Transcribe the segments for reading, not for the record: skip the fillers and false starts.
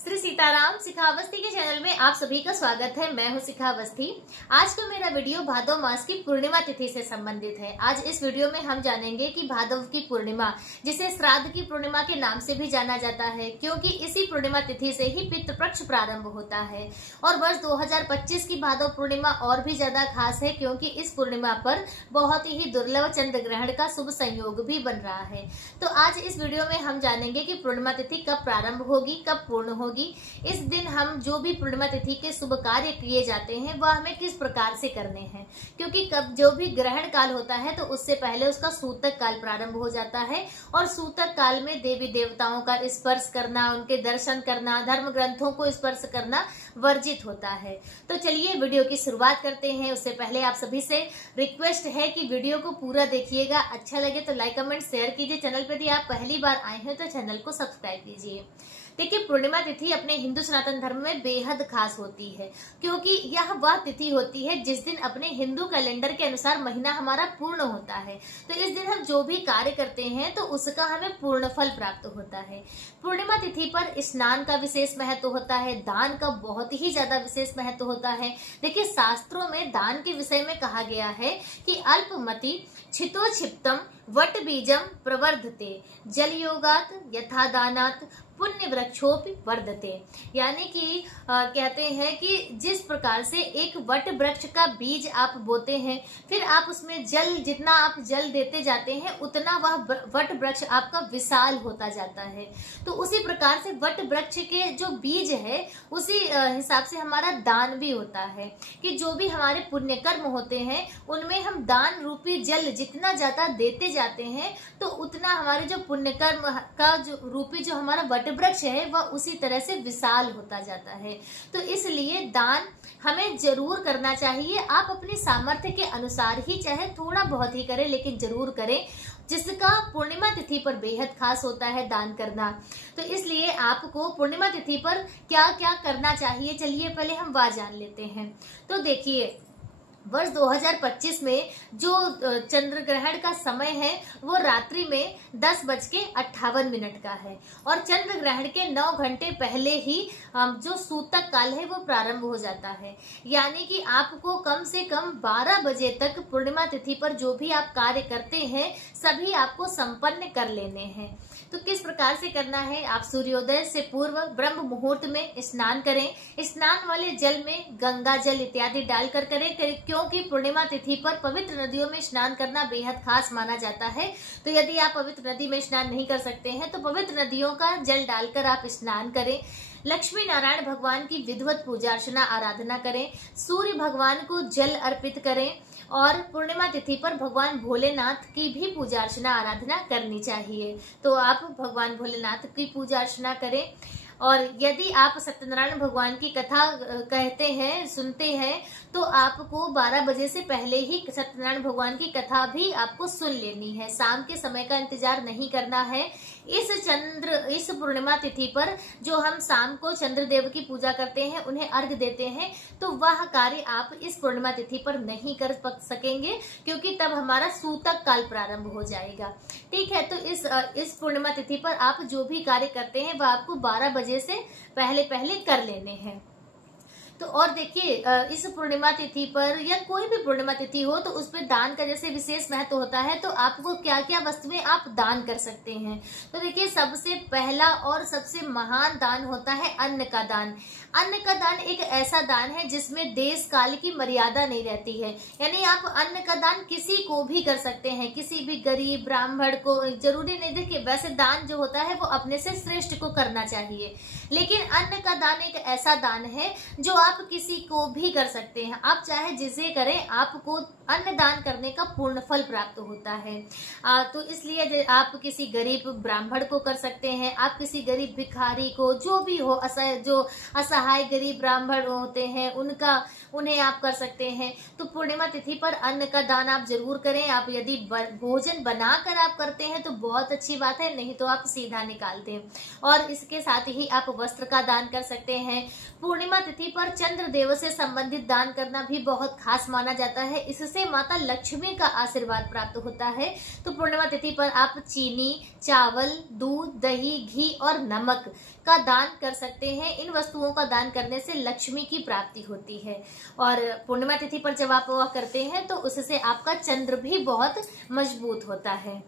श्री सीताराम शिखावस्थी के चैनल में आप सभी का स्वागत है। मैं हूं शिखावस्थी। आज का मेरा वीडियो भादव मास की पूर्णिमा तिथि से संबंधित है। आज इस वीडियो में हम जानेंगे कि भादव की पूर्णिमा, जिसे श्राद्ध की पूर्णिमा के नाम से भी जाना जाता है, क्योंकि इसी पूर्णिमा तिथि से ही पितृपक्ष प्रारंभ होता है। और वर्ष 2025 की भादव पूर्णिमा और भी ज्यादा खास है, क्योंकि इस पूर्णिमा पर बहुत ही दुर्लभ चंद्र ग्रहण का शुभ संयोग भी बन रहा है। तो आज इस वीडियो में हम जानेंगे कि पूर्णिमा तिथि कब प्रारंभ होगी, कब पूर्ण होगी। इस दिन हम जो भी पूर्णिमा तिथि के शुभ कार्य किए जाते हैं वह हमें किस प्रकार से करने हैं, क्योंकि कब जो भी ग्रहण काल होता है तो उससे पहले उसका सूतक काल प्रारंभ हो जाता है। और सूतक काल में देवी देवताओं का स्पर्श करना, उनके दर्शन करना, धर्म ग्रंथों को स्पर्श करना वर्जित होता है। तो चलिए वीडियो की शुरुआत करते हैं। उससे पहले आप सभी से रिक्वेस्ट है कि वीडियो को पूरा देखिएगा। अच्छा लगे तो लाइक कमेंट शेयर कीजिए। चैनल पर यदि आप पहली बार आए हैं तो चैनल को सब्सक्राइब कीजिए। देखिए, पूर्णिमा तिथि अपने हिंदू सनातन धर्म में बेहद खास होती है, क्योंकि यह वह तिथि होती है जिस दिन अपने हिंदू कैलेंडर के अनुसार महीना हमारा पूर्ण होता है। तो इस दिन हम जो भी कार्य करते हैं तो उसका हमें पूर्ण फल प्राप्त होता है। पूर्णिमा तिथि पर स्नान का विशेष महत्व होता है, दान का बहुत ही ज्यादा विशेष महत्व होता है। देखिए, शास्त्रों में दान के विषय में कहा गया है कि अल्पमति छितो क्षिप्तम वट बीजम प्रवर्धते जल योगात यथा दानात पुण्य वृक्षोपि वर्धते। यानी कि कहते हैं कि जिस प्रकार से एक वट वृक्ष का बीज आप बोते हैं, फिर आप उसमें जल, जितना आप जल देते जाते हैं उतना वह वट वृक्ष आपका विशाल होता जाता है। तो उसी प्रकार से वट वृक्ष के जो बीज है उसी हिसाब से हमारा दान भी होता है, कि जो भी हमारे पुण्य कर्म होते हैं उनमें हम दान रूपी जल जितना ज्यादा देते जाते हैं तो उतना हमारे जो पुण्य कर्म का जो रूपी जो हमारा वट वृक्ष है वह उसी तरह से विशाल होता जाता है। तो इसलिए दान हमें जरूर करना चाहिए। आप अपनी सामर्थ्य के अनुसार ही चाहे थोड़ा बहुत ही करें, लेकिन जरूर करें, जिसका पूर्णिमा तिथि पर बेहद खास होता है दान करना। तो इसलिए आपको पूर्णिमा तिथि पर क्या क्या करना चाहिए, चलिए पहले हम वह जान लेते हैं। तो देखिए, वर्ष 2025 में जो चंद्र ग्रहण का समय है वो रात्रि में 10:58 का है, और चंद्र ग्रहण के 9 घंटे पहले ही जो सूतक काल है वो प्रारंभ हो जाता है। यानी कि आपको कम से कम 12 बजे तक पूर्णिमा तिथि पर जो भी आप कार्य करते हैं सभी आपको संपन्न कर लेने हैं। तो किस प्रकार से करना है? आप सूर्योदय से पूर्व ब्रह्म मुहूर्त में स्नान करें। स्नान वाले जल में गंगा जल इत्यादि डालकर करें, क्योंकि पूर्णिमा तिथि पर पवित्र नदियों में स्नान करना बेहद खास माना जाता है। तो यदि आप पवित्र नदी में स्नान नहीं कर सकते हैं तो पवित्र नदियों का जल डालकर आप स्नान करें। लक्ष्मी नारायण भगवान की विधिवत पूजा अर्चना आराधना करें। सूर्य भगवान को जल अर्पित करें, और पूर्णिमा तिथि पर भगवान भोलेनाथ की भी पूजा अर्चना आराधना करनी चाहिए। तो आप भगवान भोलेनाथ की पूजा अर्चना करें। और यदि आप सत्यनारायण भगवान की कथा कहते हैं, सुनते हैं, तो आपको 12 बजे से पहले ही सत्यनारायण भगवान की कथा भी आपको सुन लेनी है। शाम के समय का इंतजार नहीं करना है। इस पूर्णिमा तिथि पर जो हम शाम को चंद्रदेव की पूजा करते हैं, उन्हें अर्घ देते हैं, तो वह कार्य आप इस पूर्णिमा तिथि पर नहीं कर सकेंगे, क्योंकि तब हमारा सूतक काल प्रारंभ हो जाएगा। ठीक है, तो इस पूर्णिमा तिथि पर आप जो भी कार्य करते हैं वह आपको 12 बजे से पहले पहले कर लेने हैं। तो और देखिए, इस पूर्णिमा तिथि पर या कोई भी पूर्णिमा तिथि हो तो उसमें दान का जैसे विशेष महत्व होता है, तो आपको क्या क्या वस्तुएं आप दान कर सकते हैं। तो देखिए, सबसे पहला और सबसे महान दान होता है अन्न का दान। अन्न का दान एक ऐसा दान है जिसमें देश काल की मर्यादा नहीं रहती है। यानी आप अन्न का दान किसी को भी कर सकते हैं, किसी भी गरीब ब्राह्मण को। जरूरी नहीं, देखिए वैसे दान जो होता है वो अपने से श्रेष्ठ को करना चाहिए, लेकिन अन्न का दान एक ऐसा दान है जो आप किसी को भी कर सकते हैं। आप चाहे जिसे करें, आपको अन्न दान करने का पूर्ण फल प्राप्त होता है। तो इसलिए आप किसी गरीब ब्राह्मण को कर सकते हैं, आप किसी गरीब भिखारी को, जो भी हो, जो असहाय गरीब ब्राह्मण होते हैं उन्हें आप कर सकते हैं। तो पूर्णिमा तिथि पर अन्न का दान आप जरूर करें। आप यदि भोजन बनाकर आप करते हैं तो बहुत अच्छी बात है, नहीं तो आप सीधा निकाल दें। और इसके साथ ही आप वस्त्र का दान कर सकते हैं। पूर्णिमा तिथि पर चंद्र देव से संबंधित दान करना भी बहुत खास माना जाता है, इससे माता लक्ष्मी का आशीर्वाद प्राप्त होता है। तो पूर्णिमा तिथि पर आप चीनी, चावल, दूध, दही, घी और नमक का दान कर सकते हैं। इन वस्तुओं का दान करने से लक्ष्मी की प्राप्ति होती है। और पूर्णिमा तिथि पर जब आप वह करते हैं तो उससे आपका चंद्र भी बहुत मजबूत होता है।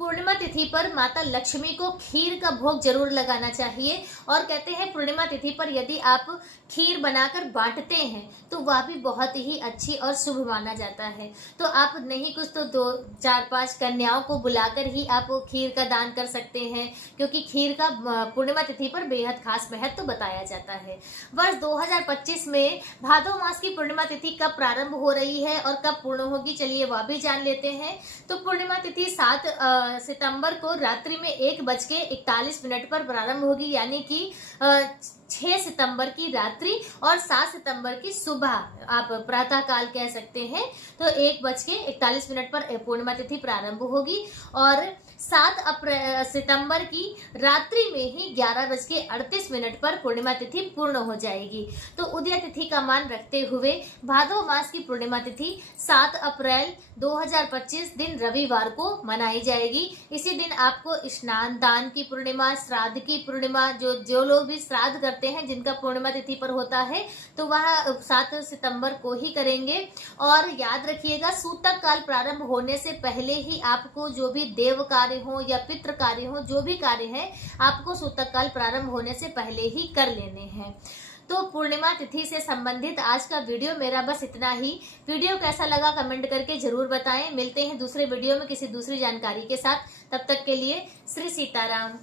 पूर्णिमा तिथि पर माता लक्ष्मी को खीर का भोग जरूर लगाना चाहिए। और कहते हैं पूर्णिमा तिथि पर यदि आप खीर बनाकर बांटते हैं तो वह भी बहुत ही अच्छी और शुभ माना जाता है। तो आप नहीं कुछ तो 2, 4, 5 कन्याओं को बुलाकर ही आप खीर का दान कर सकते हैं, क्योंकि खीर का पूर्णिमा तिथि पर बेहद खास महत्व बताया जाता है। वर्ष 2025 में भादो मास की पूर्णिमा तिथि कब प्रारंभ हो रही है और कब पूर्ण होगी, चलिए वह भी जान लेते हैं। तो पूर्णिमा तिथि 7 सितंबर को रात्रि में 1:41 पर प्रारंभ होगी, यानी कि 6 सितंबर की रात्रि और 7 सितंबर की सुबह आप प्रातः काल कह सकते हैं। तो 1:41 पर पूर्णिमा तिथि प्रारंभ होगी और 7 सितंबर की रात्रि में ही 11:38 पर पूर्णिमा तिथि पूर्ण हो जाएगी। तो उदय तिथि का मान रखते हुए भादो मास की पूर्णिमा तिथि 7 अप्रैल 2025 दिन रविवार को मनाई जाएगी। इसी दिन आपको स्नान दान की पूर्णिमा, श्राद्ध की पूर्णिमा, जो लोग भी श्राद्ध करते हैं जिनका पूर्णिमा तिथि पर होता है तो वह 7 सितंबर को ही करेंगे। और याद रखिएगा, सूतक काल प्रारंभ होने से पहले ही आपको जो भी देव कार्य हो या पितृ कार्य हो, जो भी कार्य है आपको सूतक काल प्रारंभ होने से पहले ही कर लेने हैं। तो पूर्णिमा तिथि से संबंधित आज का वीडियो मेरा बस इतना ही। वीडियो कैसा लगा कमेंट करके जरूर बताएं। मिलते हैं दूसरे वीडियो में किसी दूसरी जानकारी के साथ। तब तक के लिए श्री सीताराम।